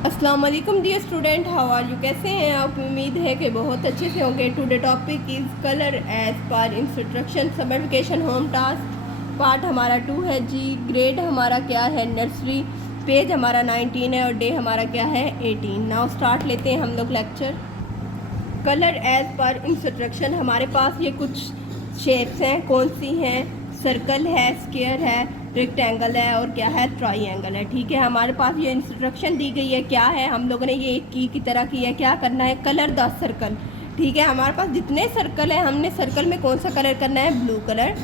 अस्सलाम वालेकुम dear student, how are you? कैसे हैं आप? उम्मीद है कि बहुत अच्छे से होंगे। Today topic is colour as per instruction summer vacation home task. Part हमारा 2 है जी। ग्रेड हमारा क्या है? नर्सरी। पेज हमारा 19 है और डे हमारा क्या है? 18। नाउ स्टार्ट लेते हैं हम लोग lecture. Colour as per instruction. हमारे पास ये कुछ शेप्स हैं। कौन सी हैं? सर्कल है, स्क्वायर है, रेक्टेंगल है और क्या है? ट्राइंगल है। ठीक है, हमारे पास ये इंस्ट्रक्शन दी गई है। क्या है? हम लोगों ने ये एक की तरह की है। क्या करना है? Colour the circle. ठीक है, हमारे पास जितने सर्कल है, हमने सर्कल में कौन सा कलर करना है? Blue colour.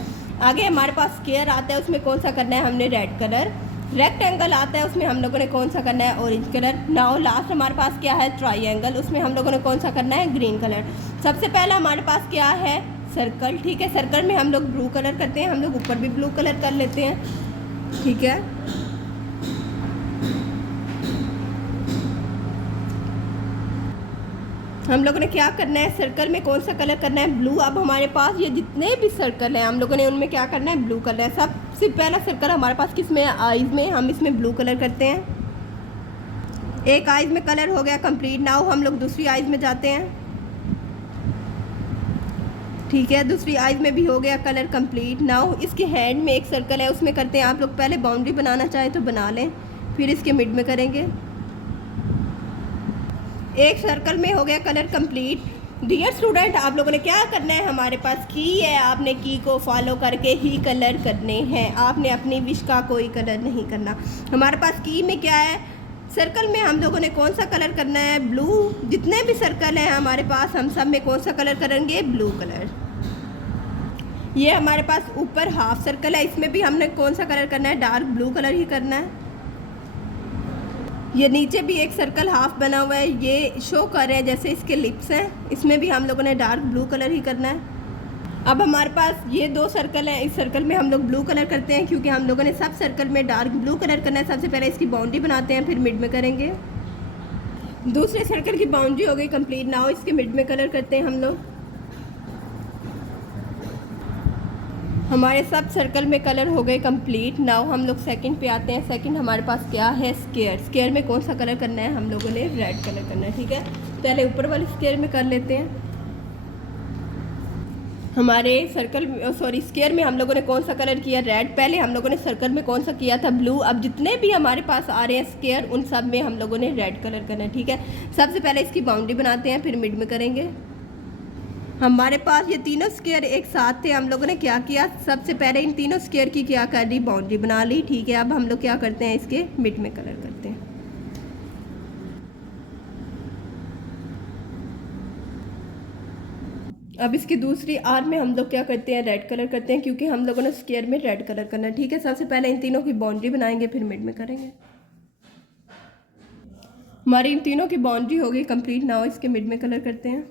आगे हमारे पास स्क्वायर आता है, उसमें कौन सा करना है? हमने रेड कलर। रेक्टेंगल आता है, उसमें हम लोगों ने कौन सा करना है? Orange colour. नाउ लास्ट हमारे पास क्या है? ट्राइंगल। उसमें हम लोगों ने कौन सा करना है? Green colour. सबसे पहला हमारे पास क्या है? सर्कल। ठीक है, सर्कल में हम लोग ब्लू कलर करते हैं। हम लोग ऊपर भी ब्लू कलर कर लेते हैं। ठीक है, हम लोगों ने क्या करना है? सर्कल में कौन सा कलर करना है? ब्लू। अब हमारे पास ये जितने भी सर्कल हैं, हम लोगों ने उनमें क्या करना है? Blue colour. सबसे पहला सर्कल हमारे पास किस में? आइज़ में। हम इसमें ब्लू कलर करते हैं। एक आइज़ में कलर हो गया कंप्लीट। नाउ हम लोग दूसरी आइज़ में जाते हैं। ठीक है, दूसरी आइज़ में भी हो गया कलर कंप्लीट। नाउ इसके हैंड में एक सर्कल है, उसमें करते हैं। आप लोग पहले बाउंड्री बनाना चाहें तो बना लें, फिर इसके मिड में करेंगे। एक सर्कल में हो गया कलर कंप्लीट। डियर स्टूडेंट, आप लोगों ने क्या करना है? हमारे पास की है, आपने की को फॉलो करके ही कलर करने हैं। आपने अपनी विश का कोई कलर नहीं करना। हमारे पास की में क्या है? सर्कल में हम लोगों ने कौन सा कलर करना है? ब्लू। जितने भी सर्कल हैं हमारे पास, हम सब में कौन सा कलर करेंगे? Blue colour. ये हमारे पास ऊपर हाफ सर्कल है, इसमें भी हमने कौन सा कलर करना है? डार्क ब्लू कलर ही करना है। ये नीचे भी एक सर्कल हाफ बना हुआ है, ये शो कर रहे हैं जैसे इसके लिप्स हैं, इसमें भी हम लोगों ने डार्क ब्लू कलर ही करना है। अब हमारे पास ये दो सर्कल हैं, इस सर्कल में हम लोग ब्लू कलर करते हैं क्योंकि हम लोगों ने सब सर्कल में डार्क ब्लू कलर करना है। सबसे पहले इसकी बाउंड्री बनाते हैं, फिर मिड में करेंगे। दूसरे सर्कल की बाउंड्री हो गई कंप्लीट। नाउ इसके मिड में कलर करते हैं हम लोग। हमारे सब सर्कल में कलर हो गए कंप्लीट। नाउ हम लोग सेकंड पे आते हैं। सेकंड हमारे पास क्या है? स्क्वायर। स्क्वायर में कौन सा कलर करना है? हम लोगों ने रेड कलर करना है। ठीक है, पहले ऊपर वाले स्क्वायर में कर लेते हैं। हमारे सर्कल सॉरी स्क्वायर में हम लोगों ने कौन सा कलर किया? रेड। पहले हम लोगों ने सर्कल में कौन सा किया था? ब्लू। अब जितने भी हमारे पास आ रहे हैं स्क्वायर, उन सब में हम लोगों ने रेड कलर करना है। ठीक है, सबसे पहले इसकी बाउंड्री बनाते हैं, फिर मिड में करेंगे। हमारे पास ये तीनों स्क्वायर एक साथ थे। हम लोगों ने क्या किया? सबसे पहले इन तीनों स्क्वायर की क्या कर दी? बाउंड्री बना ली। ठीक है, अब हम लोग क्या करते हैं? इसके मिड में कलर करते हैं। अब इसकी दूसरी आर में हम लोग क्या करते हैं? रेड कलर करते हैं क्योंकि हम लोगों ने स्क्वायर में रेड कलर करना है। ठीक है, सबसे पहले इन तीनों की बाउंड्री बनाएंगे, फिर मिड में करेंगे। हमारी इन तीनों की बाउंड्री हो गई कंप्लीट। नाउ इसके मिड में कलर करते हैं।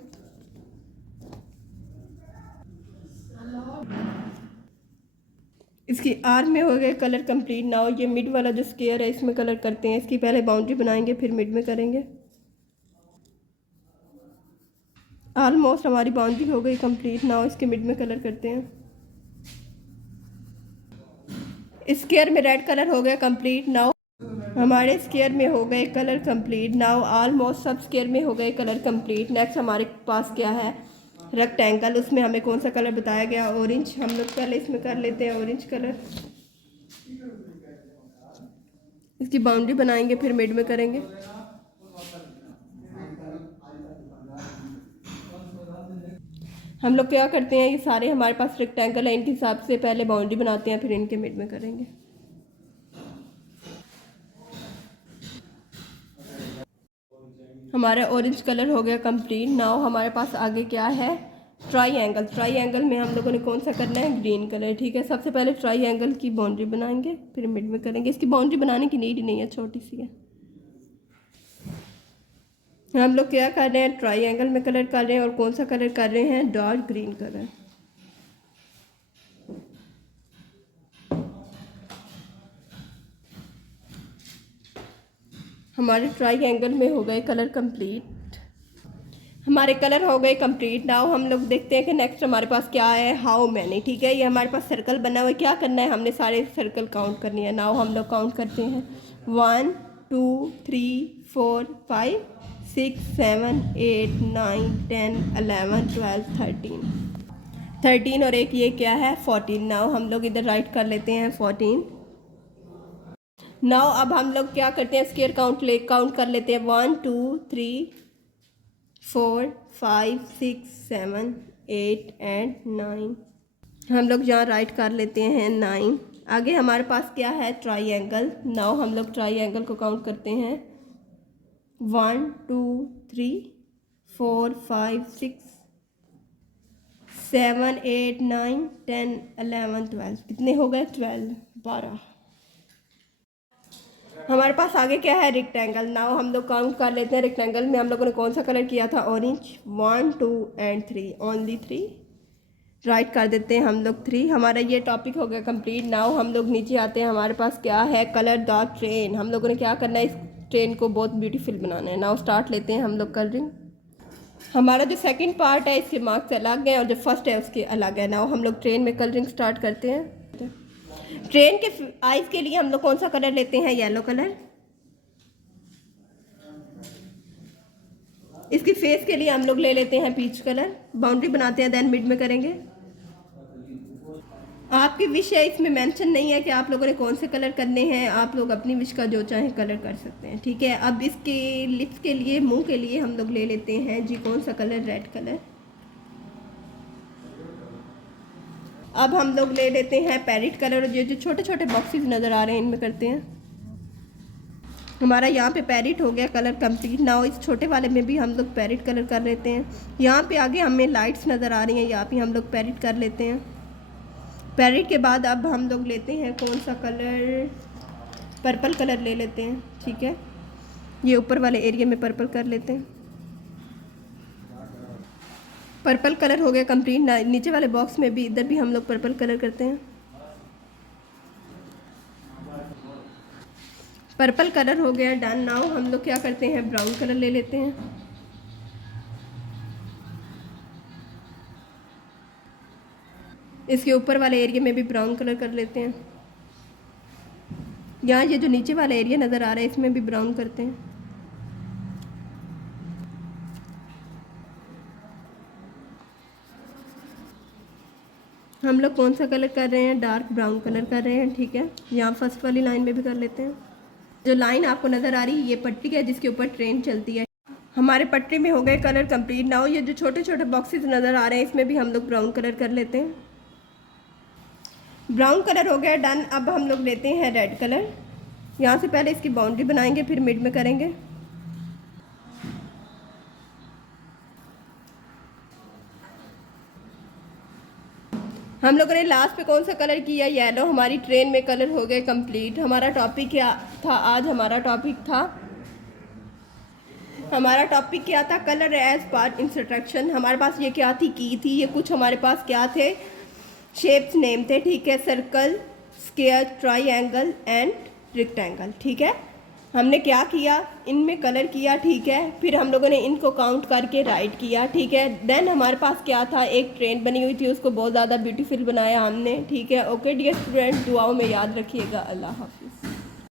इसकी आर में हो गए कलर कंप्लीट। नाउ ये मिड वाला जो स्क्वायर है, इसमें कलर करते हैं। इसकी पहले बाउंड्री बनाएंगे, फिर मिड में करेंगे। ऑलमोस्ट हमारी बाउंड्री हो गई कंप्लीट। नाउ इसके मिड में कलर करते हैं। स्क्वायर में रेड कलर हो गया कंप्लीट। नाउ हमारे स्क्वायर में हो गए कलर कंप्लीट। नाउ ऑलमोस्ट सब स्क्वायर में हो गए कलर कंप्लीट। नेक्स्ट हमारे पास क्या है? रेक्टेंगल। उसमें हमें कौन सा कलर बताया गया? ऑरेंज। हम लोग पहले इसमें कर लेते हैं ऑरेंज कलर। इसकी बाउंड्री बनाएंगे, फिर मिड में करेंगे। हम लोग क्या करते हैं? ये सारे हमारे पास रेक्टेंगल है, इनके हिसाब से पहले बाउंड्री बनाते हैं, फिर इनके मिड में करेंगे। हमारा ऑरेंज कलर हो गया कंप्लीट। नाउ हमारे पास आगे क्या है? ट्राइंगल। ट्राइंगल में हम लोगों ने कौन सा करना है? Green colour. ठीक है, सबसे पहले ट्राइंगल की बाउंड्री बनाएंगे, फिर मिड में करेंगे। इसकी बाउंड्री बनाने की नीड ही नहीं है, छोटी सी है। हम लोग क्या कर रहे हैं? ट्राइंगल में कलर कर रहे हैं, और कौन सा कलर कर रहे हैं? Dark green colour. हमारे ट्राइंगल में हो गए कलर कंप्लीट। हमारे कलर हो गए कंप्लीट। नाउ हम लोग देखते हैं कि नेक्स्ट हमारे पास क्या है? How many. ठीक है, ये हमारे पास सर्कल बना हुआ है। क्या करना है? हमने सारे सर्कल काउंट करनी है। नाउ हम लोग काउंट करते हैं। 1 2 3 4 5 6 7 8 9 10 11 12 13 और एक ये क्या है 14। नाउ हम लोग इधर राइट कर लेते हैं 14। नाउ अब हम लोग क्या करते हैं, स्क्वायर काउंट कर लेते हैं 1 2 3 4 5 6 7 8 एंड 9। हम लोग यहाँ राइट कर लेते हैं 9। आगे हमारे पास क्या है ट्राइएंगल। नाउ हम लोग ट्राइएंगल को काउंट करते हैं 1 2 3 4 5 6 7 8 9 10 11 12। कितने हो गए 12। हमारे पास आगे क्या है रेक्टेंगल। नाउ हम लोग काउंट कर लेते हैं रेक्टेंगल में हम लोगों ने कौन सा कलर किया था, ऑरेंज। 1 2 and 3, only 3। राइट कर देते हैं हम लोग 3। हमारा ये टॉपिक हो गया कंप्लीट। नाउ हम लोग नीचे आते हैं, हमारे पास क्या है कलर द ट्रेन। हम लोगों ने क्या करना है, इस ट्रेन को बहुत ब्यूटीफुल बनाना है। नाउ स्टार्ट लेते हैं हम लोग कलरिंग। हमारा जो सेकंड पार्ट है इसके मार्क्स अलग हैं और जो फर्स्ट है उसके अलग है। नाउ हम लोग ट्रेन में कलरिंग स्टार्ट करते हैं। ट्रेन के आइज के लिए हम लोग कौन सा कलर लेते हैं, येलो कलर। इसकी फेस के लिए हम लोग ले लेते हैं पीच कलर। बाउंड्री बनाते हैं देन मिड में करेंगे। आपकी विश है, इसमें मेंशन नहीं है कि आप लोगों ने कौन से कलर करने हैं। आप लोग अपनी विश का जो चाहे कलर कर सकते हैं, ठीक है। अब इसके लिप्स के लिए, मुंह के लिए हम लोग ले लेते हैं जी कौन सा कलर, रेड कलर। अब हम लोग ले लेते हैं पैरेट कलर और जो छोटे छोटे बॉक्सेस नज़र आ रहे हैं इनमें करते हैं। हमारा यहाँ पे पैरेट हो गया कलर कंप्लीट। नाउ इस छोटे वाले में भी हम लोग पैरेट कलर कर लेते हैं। यहाँ पे आगे हमें लाइट्स नज़र आ रही हैं, यहाँ पे हम लोग पैरेट कर लेते हैं। पैरेट के बाद अब हम लोग लेते हैं कौन सा कलर, पर्पल कलर ले लेते हैं, ठीक है। ये ऊपर वाले एरिया में पर्पल कर लेते हैं। पर्पल कलर हो गया कंप्लीट। नीचे वाले बॉक्स में भी, इधर भी हम लोग पर्पल कलर करते हैं। पर्पल कलर हो गया डन। नाउ हम लोग क्या करते हैं, ब्राउन कलर ले लेते हैं। इसके ऊपर वाले एरिया में भी ब्राउन कलर कर लेते हैं। यहाँ ये जो नीचे वाला एरिया नज़र आ रहा है इसमें भी ब्राउन करते हैं। हम लोग कौन सा कलर कर रहे हैं, डार्क ब्राउन कलर कर रहे हैं, ठीक है। यहाँ फर्स्ट वाली लाइन में भी कर लेते हैं। जो लाइन आपको नज़र आ रही है ये पट्टी है जिसके ऊपर ट्रेन चलती है। हमारे पट्टी में हो गए कलर कंप्लीट। नाउ ये जो छोटे छोटे बॉक्सेस नज़र आ रहे हैं इसमें भी हम लोग ब्राउन कलर कर लेते हैं। ब्राउन कलर हो गया डन। अब हम लोग लेते हैं रेड कलर। यहाँ से पहले इसकी बाउंड्री बनाएंगे फिर मिड में करेंगे। हम लोगों ने लास्ट पे कौन सा कलर किया, येलो। हमारी ट्रेन में कलर हो गए कंप्लीट। हमारा टॉपिक क्या था आज, हमारा टॉपिक क्या था, कलर एज पर इंस्ट्रक्शन। हमारे पास ये क्या थी, थी ये कुछ हमारे पास क्या थे, शेप्स नेम थे, ठीक है। Circle, square, triangle and rectangle, ठीक है। हमने क्या किया, इनमें कलर किया, ठीक है। फिर हम लोगों ने इनको काउंट करके राइट किया, ठीक है। देन हमारे पास क्या था, एक ट्रेन बनी हुई थी, उसको बहुत ज़्यादा ब्यूटीफुल बनाया हमने, ठीक है। ओके डियर स्टूडेंट, दुआओं में याद रखिएगा। अल्लाह हाफ़िज़।